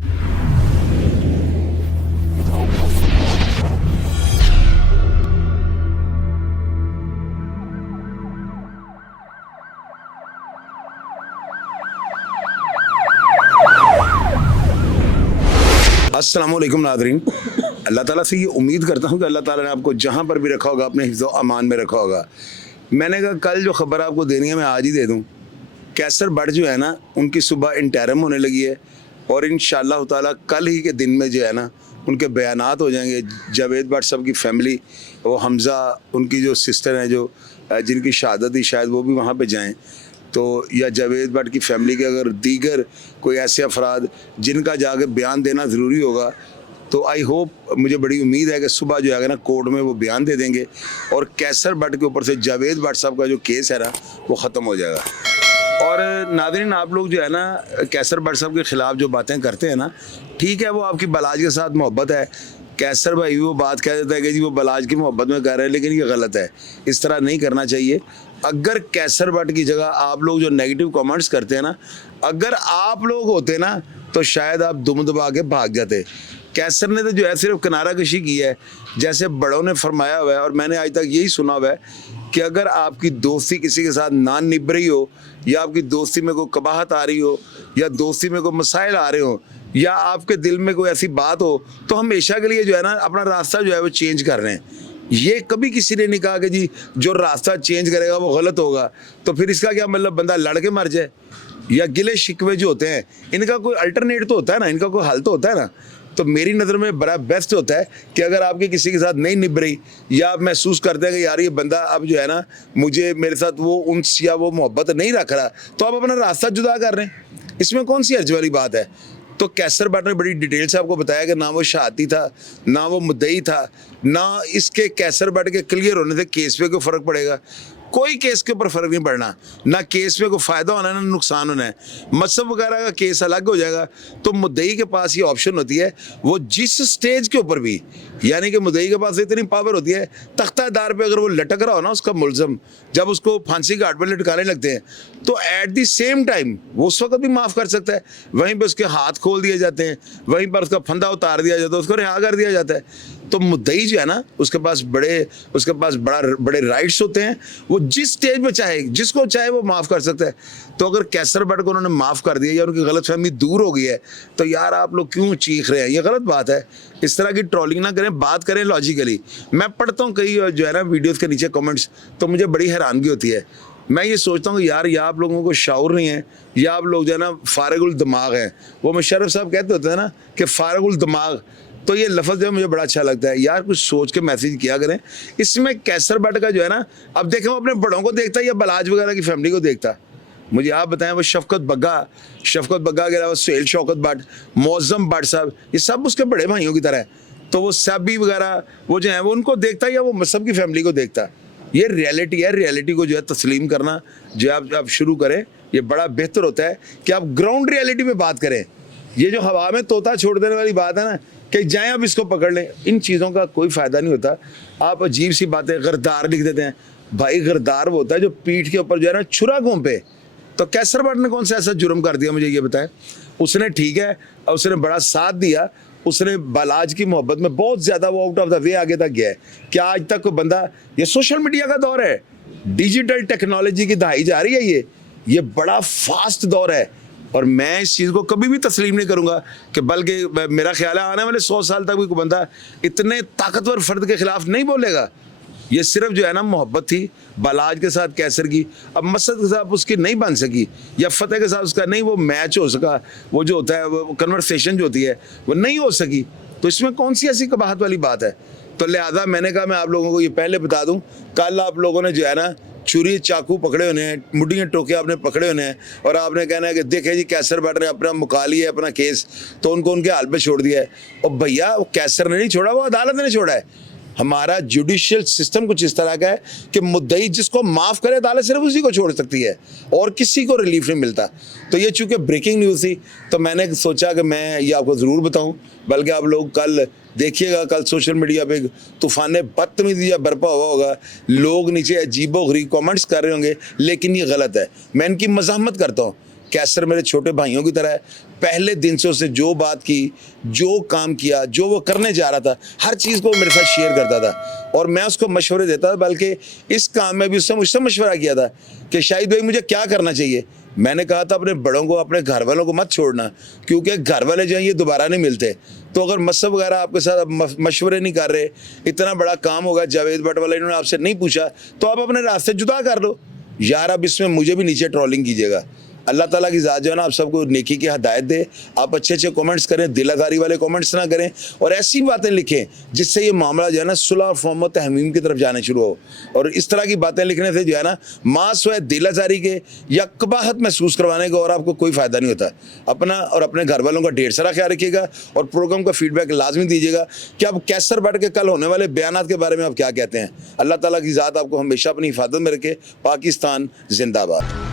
अस्सलाम वालेकुम नाज़रीन, अल्लाह ताला से ये उम्मीद करता हूँ कि अल्लाह ताला ने आपको जहाँ पर भी रखा होगा अपने हिफ्ज़ अमान में रखा होगा। मैंने कहा कल जो ख़बर आपको देनी है मैं आज ही दे दूँ। कैसर बट जो है ना, उनकी सुबह इंटरम होने लगी है और इंशाअल्लाह ताला कल ही के दिन में जो है ना उनके बयानात हो जाएंगे। जावेद भट्ट साहब की फैमिली, वो हमज़ा उनकी जो सिस्टर हैं जो जिनकी शहादत थी, शायद वो भी वहाँ पर जाएँ। तो या जावेद भट्ट की फैमिली के अगर दीगर कोई ऐसे अफराद जिनका जाके बयान देना ज़रूरी होगा, तो आई होप, मुझे बड़ी उम्मीद है कि सुबह जो है ना कोर्ट में वो बयान दे देंगे और कैसर भट्ट के ऊपर से जावेद भट्ट साहब का जो केस है ना वो ख़त्म हो जाएगा। और नाज़रीन, आप लोग जो है ना कैसर भट्ट साहब के ख़िलाफ़ जो बातें करते हैं ना, ठीक है, वो आपकी बलाज के साथ मोहब्बत है। कैसर भाई वो बात कह देता है कि जी वो बलाज की मोहब्बत में कर रहे हैं, लेकिन ये गलत है, इस तरह नहीं करना चाहिए। अगर कैसर भट्ट की जगह आप लोग जो नेगेटिव कमेंट्स करते हैं ना, अगर आप लोग होते ना तो शायद आप दुम दबा के भाग जाते। कैसर ने तो जो है सिर्फ किनारा कशी की है, जैसे बड़ों ने फरमाया हुआ है और मैंने आज तक यही सुना हुआ है कि अगर आपकी दोस्ती किसी के साथ ना निभ रही हो, या आपकी दोस्ती में कोई कबाहत आ रही हो, या दोस्ती में कोई मसाइल आ रहे हो, या आपके दिल में कोई ऐसी बात हो, तो हमेशा के लिए जो है ना अपना रास्ता जो है वो चेंज कर रहे हैं। ये कभी किसी ने नहीं कहा कि जी जो रास्ता चेंज करेगा वो गलत होगा। तो फिर इसका क्या मतलब, बंदा लड़ के मर जाए? या गिले शिकवे जो होते हैं इनका कोई अल्टरनेट तो होता है ना, इनका कोई हल तो होता है ना। तो मेरी नज़र में बड़ा बेस्ट होता है कि अगर आपके किसी के साथ नहीं निभ रही, या आप महसूस करते हैं कि यार ये बंदा अब जो है ना मुझे मेरे साथ वो उन्स या वो मोहब्बत नहीं रख रहा, तो आप अपना रास्ता जुदा कर रहे हैं। इसमें कौन सी हर्ज वाली बात है? तो कैसर भट्ट ने बड़ी डिटेल से आपको बताया कि ना वो शहादती था, ना वो मुद्दई था, ना इसके कैसर भट्ट के क्लियर होने से केस पे कोई फ़र्क पड़ेगा। कोई केस के ऊपर फ़र्क नहीं पड़ना, ना केस में कोई फ़ायदा होना है ना नुकसान होना है। मसब वगैरह का केस अलग हो जाएगा। तो मुद्दई के पास ये ऑप्शन होती है, वो जिस स्टेज के ऊपर भी, यानी कि मुद्दई के पास इतनी पावर होती है, तख्तादार पे अगर वो लटक रहा हो ना उसका मुलज़म, जब उसको फांसी घाट पर लटकाने लगते हैं, तो एट द सेम टाइम वो उस वक्त भी माफ़ कर सकता है। वहीं पर उसके हाथ खोल दिए जाते हैं, वहीं पर उसका फंदा उतार दिया जाता है, उसको रिहा कर दिया जाता है। तो मुद्दई जो है ना उसके पास बड़े राइट्स होते हैं। वो जिस स्टेज पे चाहे, जिसको चाहे वो माफ़ कर सकता है। तो अगर कैसर भट्ट को उन्होंने माफ़ कर दिया या उनकी गलतफहमी दूर हो गई है, तो यार आप लोग क्यों चीख रहे हैं? ये गलत बात है। इस तरह की ट्रोलिंग ना करें, बात करें लॉजिकली। मैं पढ़ता हूँ कई जो है ना वीडियोज़ के नीचे कमेंट्स, तो मुझे बड़ी हैरानगी होती है। मैं ये सोचता हूँ यार, या आप लोगों को शाऊर नहीं है, या आप लोग जो है ना फारिगुल दिमाग हैं। वो मुशर्रफ साहब कहते होते हैं ना कि फारिगुल दिमाग, तो ये लफ्ज़ जो है मुझे बड़ा अच्छा लगता है। यार कुछ सोच के मैसेज किया करें। इसमें कैसर भट्ट का जो है ना, अब देखें वो अपने बड़ों को देखता है या बलाज वगैरह की फैमिली को देखता? मुझे आप बताएं, वो शफकत बग्गा के अलावा सुहेल शौकत भट्ट, मौज़म भट्ट साहब, ये सब उसके बड़े भाइयों की तरह है। तो वो सभी वगैरह वो जो है वो उनको देखता है या वो सब की फैमिली को देखता? ये रियलिटी है। रियलिटी को जो है तस्लीम करना जो आप शुरू करें, ये बड़ा बेहतर होता है कि आप ग्राउंड रियलिटी में बात करें। ये जो हवा में तोता छोड़ देने वाली बात है ना कि जाएं अब इसको पकड़ लें, इन चीज़ों का कोई फ़ायदा नहीं होता। आप अजीब सी बातें, गरदार लिख देते हैं। भाई गरदार वो होता है जो पीठ के ऊपर जो है ना छुरा घूंपे। तो कैसर भट्ट ने कौन सा ऐसा जुर्म कर दिया, मुझे ये बताएं? उसने ठीक है, उसने बड़ा साथ दिया, उसने बलाज की मोहब्बत में बहुत ज़्यादा वो आउट ऑफ द वे आगे तक गया है। क्या आज तक कोई बंदा, ये सोशल मीडिया का दौर है, डिजिटल टेक्नोलॉजी की दहाई जा रही है, ये बड़ा फास्ट दौर है। और मैं इस चीज़ को कभी भी तस्लीम नहीं करूँगा कि, बल्कि मेरा ख्याल है आने वाले 100 साल तक भी कोई बंदा इतने ताकतवर फ़र्द के ख़िलाफ़ नहीं बोलेगा। ये सिर्फ जो है ना मोहब्बत थी बलाज के साथ कैसर की। अब मसद के साथ उसकी नहीं बन सकी, या फतेह के साथ उसका नहीं वो मैच हो सका, वो जो होता है वो कन्वर्सेशन जो होती है वो नहीं हो सकी। तो इसमें कौन सी ऐसी कबाहत वाली बात है? तो लिहाजा मैंने कहा मैं आप लोगों को ये पहले बता दूँ, कल आप लोगों ने जो है ना छुरी चाकू पकड़े होने हैं, मुड्डियाँ टोके आपने पकड़े होने हैं, और आपने कहना है कि देखे जी कैसर भट्ट ने अपना मुका लिया है अपना केस, तो उनको उनके हाल पे छोड़ दिया है। और भैया वो कैसर ने नहीं छोड़ा, वो अदालत ने छोड़ा है। हमारा जुडिशियल सिस्टम कुछ इस तरह का है कि मुद्दई जिसको माफ़ करे अदालत सिर्फ उसी को छोड़ सकती है और किसी को रिलीफ नहीं मिलता। तो ये चूँकि ब्रेकिंग न्यूज़ थी तो मैंने सोचा कि मैं ये आपको ज़रूर बताऊं। बल्कि आप लोग कल देखिएगा, कल सोशल मीडिया पे तूफ़ान बदतमीज़ी बरपा हुआ होगा, लोग नीचे अजीबो गरीब कमेंट्स कर रहे होंगे, लेकिन ये गलत है। मैं इनकी मज़ाहमत करता हूँ कैसर मेरे छोटे भाइयों की तरह है। पहले दिन से उसने जो बात की, जो काम किया, जो वो करने जा रहा था, हर चीज़ को वो मेरे साथ शेयर करता था और मैं उसको मशवरे देता था। बल्कि इस काम में भी उसने मुझसे मशवरा किया था कि शाहिद भाई मुझे क्या करना चाहिए। मैंने कहा था अपने बड़ों को, अपने घर वालों को मत छोड़ना, क्योंकि घर वाले जो हैं ये दोबारा नहीं मिलते। तो अगर मसहब वगैरह आपके साथ मशवरे नहीं कर रहे, इतना बड़ा काम होगा, जावेद भट्ट वाला इन्होंने आपसे नहीं पूछा, तो आप अपने रास्ते जुदा कर लो यार। अब इसमें मुझे भी नीचे ट्रोलिंग कीजिएगा। अल्लाह ताला की ज़ात जो है ना आप सबको नेकी की हदायत दे। आप अच्छे अच्छे कमेंट्स करें, दिल आज़ारी वाले कमेंट्स ना करें और ऐसी बातें लिखें जिससे ये मामला जो है ना सुलह और फहम व तहमीम की तरफ जाने शुरू हो। और इस तरह की बातें लिखने से जो है ना मास व दिल आज़ारी के या कबाहत महसूस करवाने का और आपको कोई फ़ायदा नहीं होता। अपना और अपने घर वालों का ढेर सारा ख्याल रखिएगा और प्रोग्राम का फीडबैक लाजमी दीजिएगा कि आप कैसर भट्ट के कल होने वाले बयानात के बारे में आप क्या कहते हैं। अल्लाह ताला की ज़ात आपको हमेशा अपनी हिफाजत में रखे। पाकिस्तान जिंदाबाद।